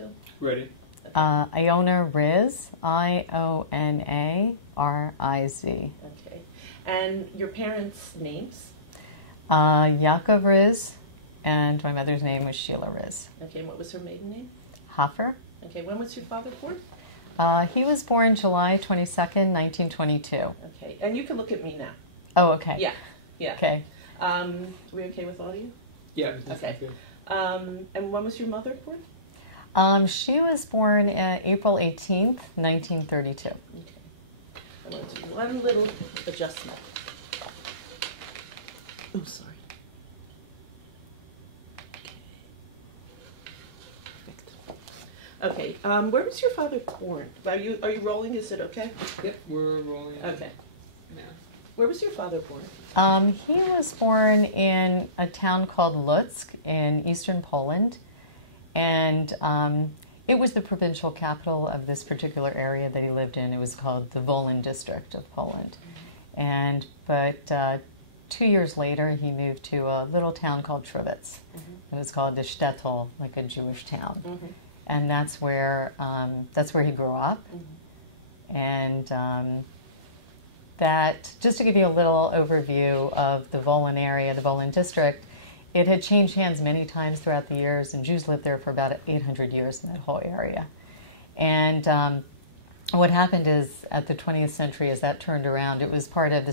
to? Ready. Iona Riz, Ionariz. Okay. And your parents' names? Yaakov Riz, and my mother's name was Sheila Riz. Okay, and what was her maiden name? Hofer. Okay, when was your father born? He was born July 22nd, 1922. Okay, and you can look at me now. Oh, okay. Yeah, yeah. Okay. We okay with all of you? Yeah. Okay. And when was your mother born? She was born April 18th, 1932. Okay. I want to do one little adjustment. Oh, sorry. Okay. Where was your father born? Are you rolling? Is it okay? Yep, we're rolling. Okay. Yeah. Where was your father born? He was born in a town called Lutsk in eastern Poland, and it was the provincial capital of this particular area that he lived in. It was called the Wolin district of Poland, but 2 years later he moved to a little town called Trivitz. It was called the Shtetl, like a Jewish town. And that's where he grew up, and that, just to give you a little overview of the Wolin area, the Wolin district, it had changed hands many times throughout the years, and Jews lived there for about 800 years in that whole area. And what happened is, at the 20th century, as that turned around, it was part of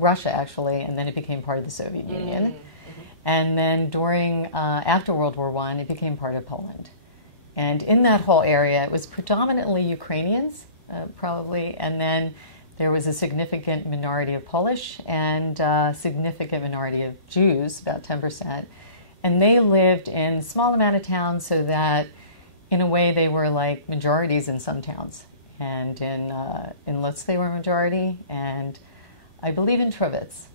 Russia actually, and then it became part of the Soviet Union, and then after World War I, it became part of Poland. And in that whole area, it was predominantly Ukrainians, probably, and then there was a significant minority of Polish and a significant minority of Jews, about 10%. And they lived in a small amount of towns, so that, in a way, they were like majorities in some towns. And in Lutsk, they were a majority, and I believe in Trivitz.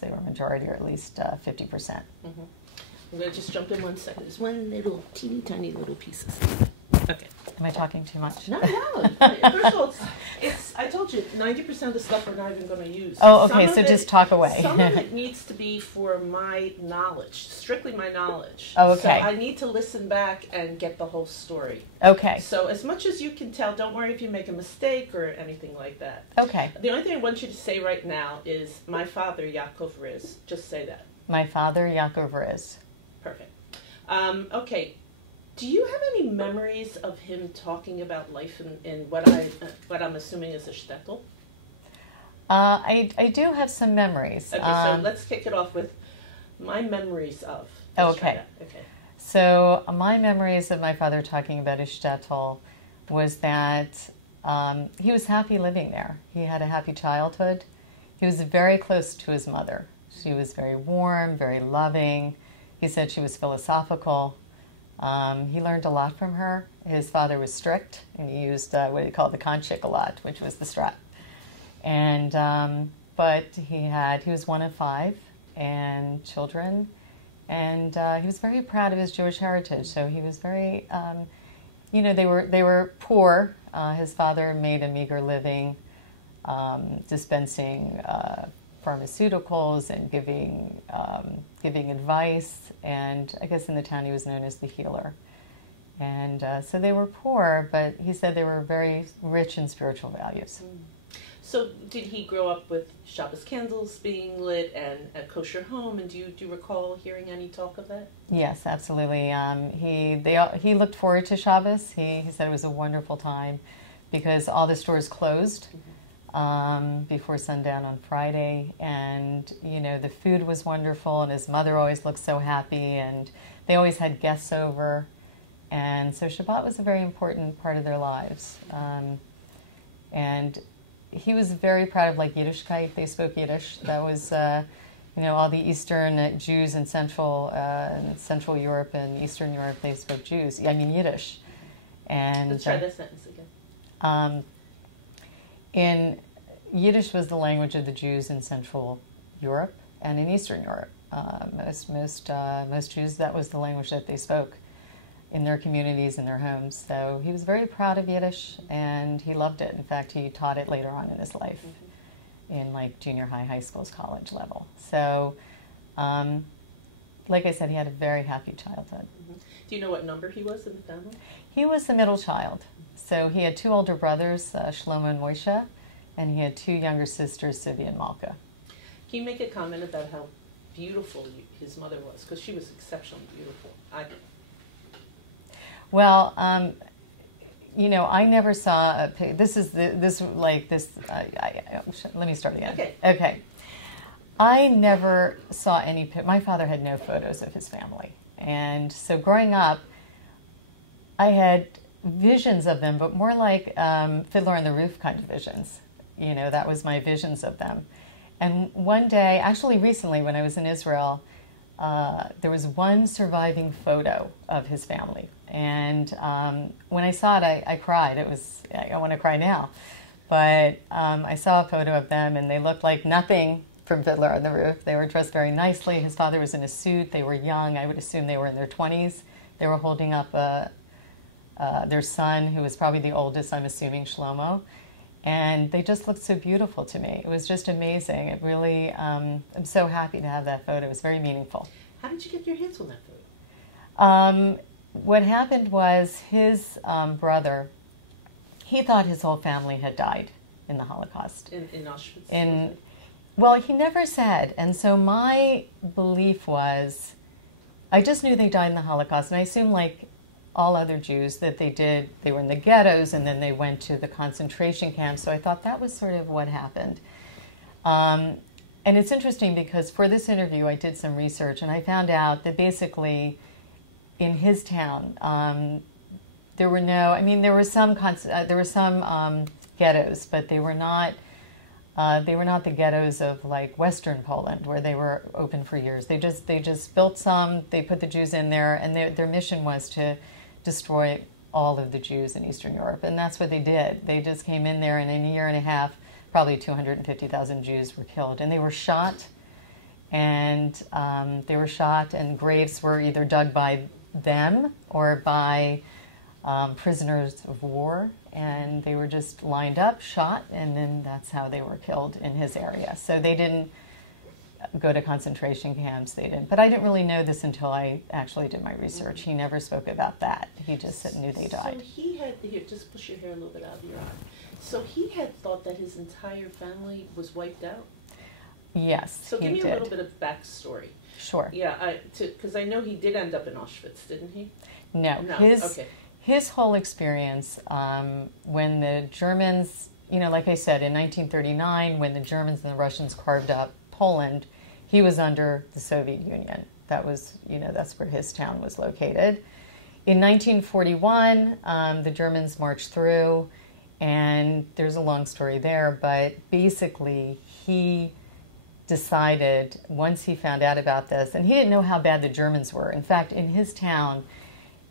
They were a majority, or at least 50%. I'm going to just jump in 1 second. There's one little teeny tiny little piece of stuff. Okay. Am I talking too much? No. First of all, I told you, 90% of the stuff we're not even going to use. Oh, okay, so just talk away. Some of it needs to be for my knowledge, strictly my knowledge. Oh, okay. So I need to listen back and get the whole story. Okay. So as much as you can tell, don't worry if you make a mistake or anything like that. Okay. The only thing I want you to say right now is, my father, Yaakov Riz. Just say that. My father, Yaakov Riz. Perfect. Okay. Do you have any memories of him talking about life in what I'm assuming is a shtetl? I do have some memories. Okay, so let's kick it off with my memories of. Okay. Okay. So my memories of my father talking about his shtetl was that he was happy living there. He had a happy childhood. He was very close to his mother. She was very warm, very loving. He said she was philosophical. He learned a lot from her. His father was strict, and he used what he called the konchik a lot, which was the strap. And but he was one of 5 and children, and he was very proud of his Jewish heritage. So he was very, they were poor. His father made a meager living, dispensing pharmaceuticals and giving advice, and I guess in the town he was known as the healer. And so they were poor, but he said they were very rich in spiritual values. So did he grow up with Shabbos candles being lit and a kosher home, and do you recall hearing any talk of that? Yes, absolutely. He looked forward to Shabbos. He said it was a wonderful time because all the stores closed before sundown on Friday, and the food was wonderful, and his mother always looked so happy, and they always had guests over, and so Shabbat was a very important part of their lives. And he was very proud of Yiddishkeit. They spoke Yiddish. That was all the Eastern Jews in Central Europe and Eastern Europe, they spoke Yiddish. And let's try that sentence again. In Yiddish was the language of the Jews in Central Europe and in Eastern Europe. Most Jews, that was the language that they spoke in their communities, in their homes. So he was very proud of Yiddish, and he loved it. In fact, he taught it later on in his life, in junior high, high schools, college level. So, like I said, he had a very happy childhood. Do you know what number he was in the family? He was the middle child. So he had two older brothers, Shlomo and Moshe, and he had two younger sisters, Sivi and Malka. Can you make a comment about how beautiful his mother was? Because she was exceptionally beautiful. Well, I never saw a let me start again. Okay. I never saw any, my father had no photos of his family. And so growing up, I had visions of them, but more like Fiddler on the Roof kind of visions. That was my visions of them. And one day, actually recently when I was in Israel, there was one surviving photo of his family. And when I saw it, I cried. I want to cry now. But I saw a photo of them, and they looked like nothing from Fiddler on the Roof. They were dressed very nicely. His father was in a suit. They were young. I would assume they were in their 20s. They were holding up their son, who was probably the oldest, I'm assuming, Shlomo. And they just looked so beautiful to me. It was just amazing. It really, I'm so happy to have that photo. It was very meaningful. How did you get your hands on that photo? What happened was his brother, he thought his whole family had died in the Holocaust. In Auschwitz? Well, he never said. And so my belief was, I just knew they died in the Holocaust. And I assumed, like all other Jews, that they were in the ghettos and then they went to the concentration camps. So I thought that was sort of what happened. And it's interesting because for this interview, I did some research and I found out that basically in his town, there were some ghettos, but they were not the ghettos of like Western Poland where they were open for years. They just built some, they put the Jews in there, and their mission was to destroy all of the Jews in Eastern Europe. And that's what they did. They just came in there, and in a year and a half, probably 250,000 Jews were killed. And they were shot, and graves were either dug by them or by prisoners of war. And they were just lined up, shot, and then that's how they were killed in his area. So they didn't go to concentration camps. But I didn't really know this until I actually did my research. He never spoke about that. He just knew they died. So he had, here, just push your hair a little bit out of your eye. So he had thought that his entire family was wiped out? Yes, so give me a little bit of backstory. Sure. Yeah, because I know he did end up in Auschwitz, didn't he? No. His whole experience, when the Germans, like I said, in 1939, when the Germans and the Russians carved up Poland, he was under the Soviet Union. That was, that's where his town was located. In 1941, the Germans marched through, and there's a long story there, but basically he decided, once he found out about this, and he didn't know how bad the Germans were. In fact, in his town,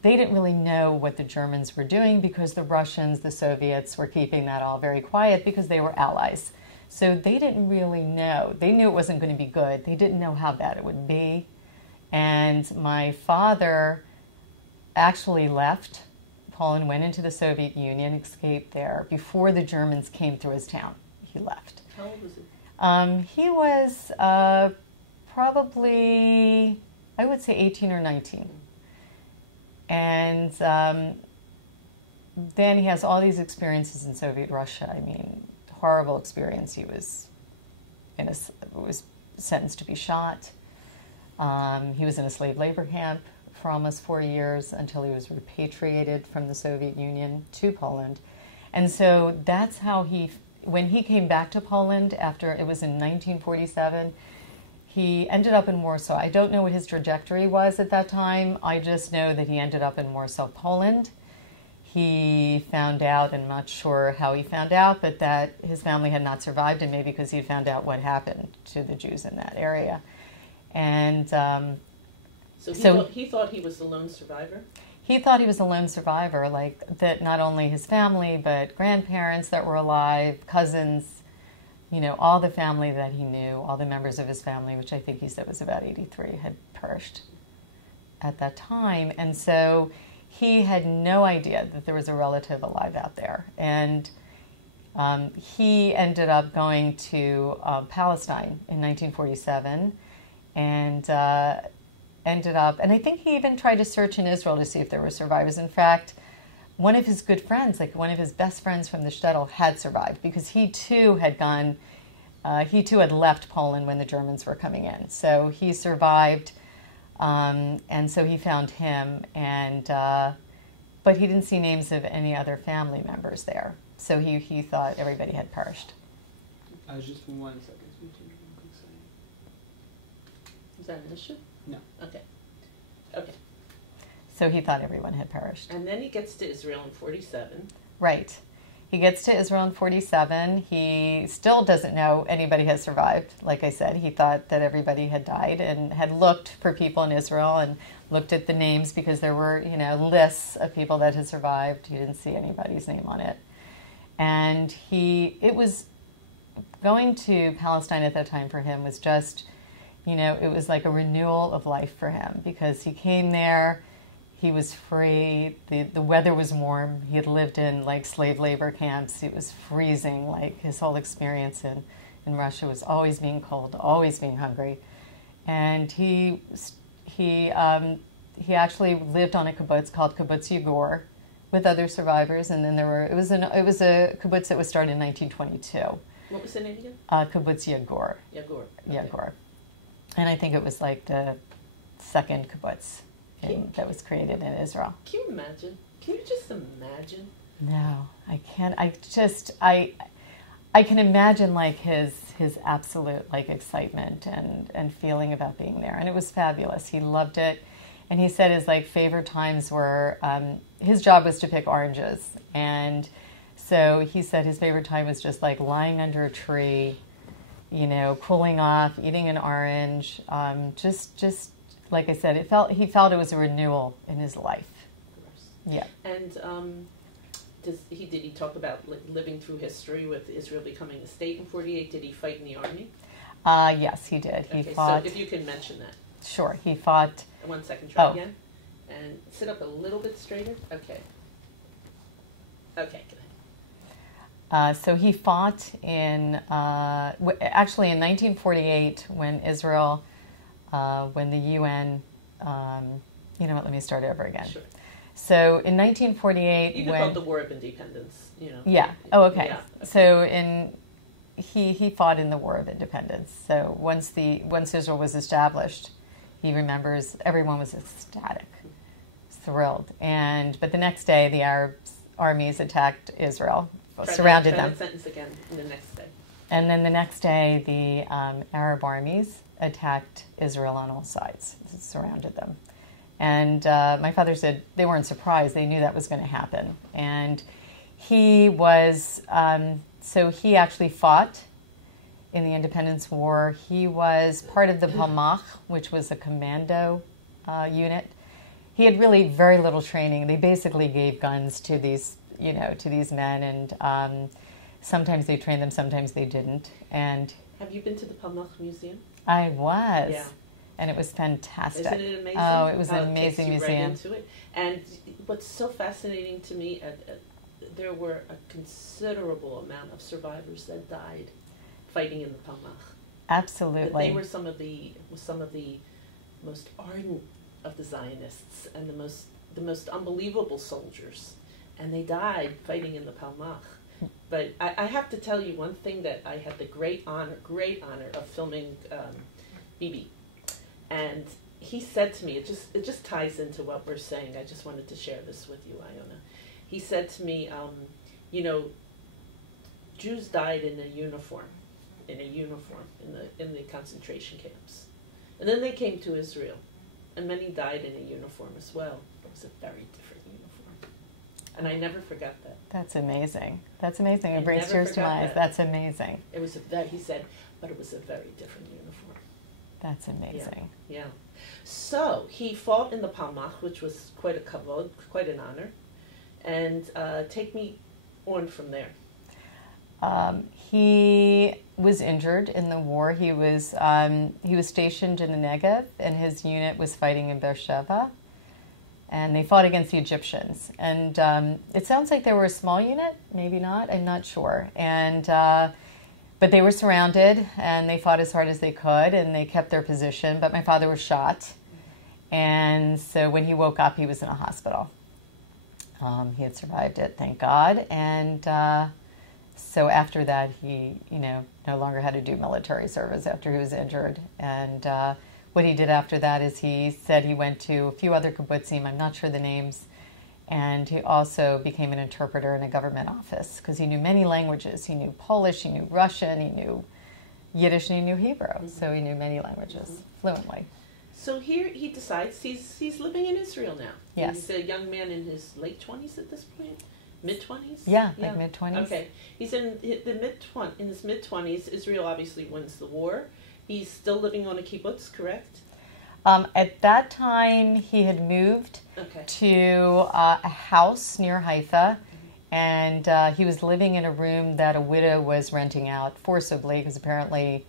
they didn't really know what the Germans were doing because the Russians, the Soviets, were keeping that all very quiet because they were allies. So they didn't really know. They knew it wasn't going to be good. They didn't know how bad it would be. And my father actually left Poland, went into the Soviet Union, escaped there. Before the Germans came through his town, he left. How old was he? He was probably, I would say 18 or 19. And then he has all these experiences in Soviet Russia. I mean, horrible experience. He was sentenced to be shot. He was in a slave labor camp for almost 4 years until he was repatriated from the Soviet Union to Poland. And so that's how when he came back to Poland after, it was in 1947, he ended up in Warsaw. I don't know what his trajectory was at that time. I just know that he ended up in Warsaw, Poland. He found out, and I'm not sure how he found out, but that his family had not survived, and maybe because he found out what happened to the Jews in that area. And so he thought he was the lone survivor? He thought he was a lone survivor, like that not only his family, but grandparents that were alive, cousins, all the family that he knew, all the members of his family, which I think he said was about 83, had perished at that time. And so he had no idea that there was a relative alive out there. And he ended up going to Palestine in 1947. And ended up, and I think he even tried to search in Israel to see if there were survivors. In fact, one of his good friends, like one of his best friends from the shtetl, had survived because he too had left Poland when the Germans were coming in. So he survived, and so he found him, but he didn't see names of any other family members there. So he thought everybody had perished. Just 1 second. Is that an issue? No. Okay. So he thought everyone had perished. And then he gets to Israel in 47. Right. He gets to Israel in 47. He still doesn't know anybody has survived. Like I said, he thought that everybody had died and had looked for people in Israel and looked at the names because there were, lists of people that had survived. He didn't see anybody's name on it. And it was going to Palestine at that time for him was just, it was like a renewal of life for him because he came there. He was free. The weather was warm. He had lived in like slave labor camps. It was freezing. Like his whole experience in Russia was always being cold, always being hungry. And he actually lived on a kibbutz called Kibbutz Yagor with other survivors. And then it was a kibbutz that was started in 1922. What was the name again? Kibbutz Yagor. Yagor. Okay. Yagor. And I think it was like the second kibbutz that was created in Israel. Can you imagine? Can you just imagine? No, I can't. I can imagine like his absolute like excitement and feeling about being there, and it was fabulous. He loved it, and he said his like favorite times were his job was to pick oranges, and so he said his favorite time was just like lying under a tree, cooling off, eating an orange, just. Like I said, he felt it was a renewal in his life. Of course. Yeah. And did he talk about living through history with Israel becoming a state in 48? Did he fight in the army? Yes, he did. He okay, fought. So if you can mention that. Sure, he fought. 1 second, try again, and sit up a little bit straighter. Okay. Okay. Good. So he fought actually in 1948 when Israel. When the UN, let me start over again. Sure. So in 1948, you call it the War of Independence, Yeah. Oh, okay. Yeah. Okay. So he fought in the War of Independence. So once Israel was established, he remembers everyone was ecstatic, thrilled, but the next day the Arab armies attacked Israel, surrounded them. Try that sentence again. The next day. And then the next day the Arab armies attacked Israel on all sides, surrounded them. And my father said they weren't surprised. They knew that was going to happen. And he was, so he actually fought in the Independence War. He was part of the Palmach, which was a commando unit. He had really very little training. They basically gave guns to these, to these men. And sometimes they trained them, sometimes they didn't. And have you been to the Palmach Museum? I was. Yeah. And it was fantastic. Isn't it amazing? Oh, it was an It takes amazing you museum. right into it. And what's so fascinating to me, there were a considerable amount of survivors that died fighting in the Palmach. Absolutely. But they were some of the most ardent of the Zionists and the most unbelievable soldiers, and they died fighting in the Palmach. But I have to tell you one thing, that I had the great honor of filming Bibi. And he said to me, it just ties into what we're saying. I just wanted to share this with you, Iona. He said to me, Jews died in a uniform in the concentration camps. And then they came to Israel, and many died in a uniform as well. It was a very different uniform. And I never forgot that. That's amazing. That's amazing. It I brings never tears to my forgot eyes. that. That's amazing. It was he said, but it was a very different uniform. That's amazing. Yeah. So he fought in the Palmach, which was quite a kavod, quite an honor. And take me on from there. He was injured in the war. He was stationed in the Negev, and his unit was fighting in Beersheba. And they fought against the Egyptians. And it sounds like they were a small unit, maybe not, I'm not sure. And but they were surrounded, and they fought as hard as they could, and they kept their position. But my father was shot, And so when he woke up, he was in a hospital. He had survived it, thank God. And so after that, he, no longer had to do military service after he was injured. And what he did after that is he said he went to a few other kibbutzim, I'm not sure the names, and he also became an interpreter in a government office because he knew many languages. He knew Polish, he knew Russian, he knew Yiddish, and he knew Hebrew. Mm-hmm. So he knew many languages fluently. So here he decides he's living in Israel now. Yes. He's a young man in his late 20s at this point? Mid-20s? Yeah, like mid-20s. Okay. He's in his mid-20s. Israel obviously wins the war. He's still living on a kibbutz, correct? At that time, he had moved to a house near Haifa, and he was living in a room that a widow was renting out forcibly because apparently